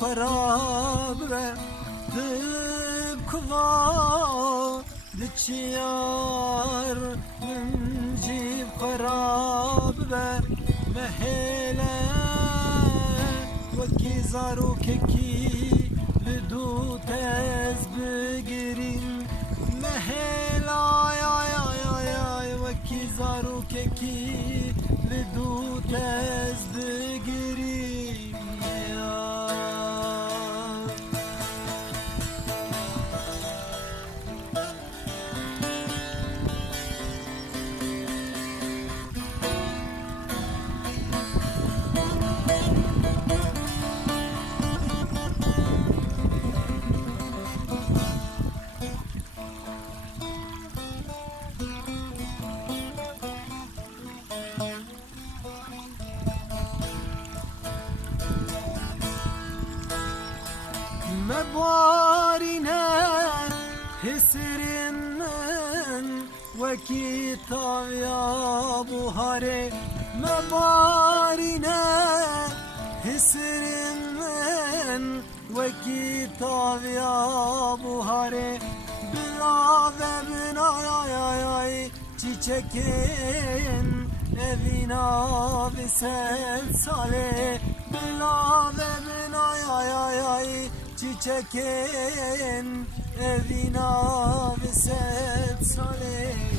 خراب دب کوا دچیار من جیب خراب مهلا وکی زارو ککی بدو تز بگیرین مهلا یا یا یا یا وکی زارو ککی بدو تز بگیرین مبارنا حسرن وكي طاويا بوهاري مبارنا حسرن وكي طاويا بوهاري بلا بنا يا يا يا çiçekin evina visel sale bela bina ya ya ya çiçekin evina visel sale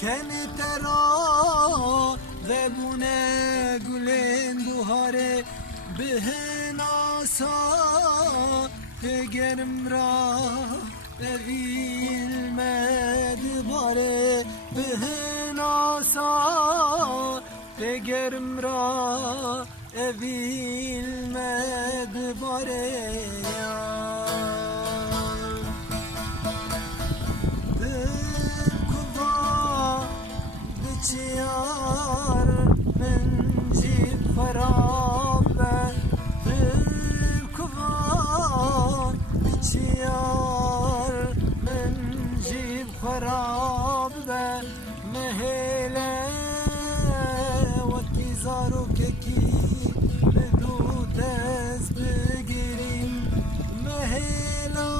Keni tera ve bune gülen buhare bihin asa tegerim ra evilmedi bare bihin asa tegerim ra evilmedi bare çiyar men jib farab dil kuva çiyar men jib farab mehele vaki zaru keki bedu tez begirim mehela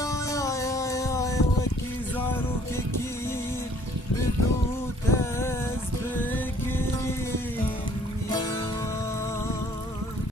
ya ya ya ya vaki zaru keki bedu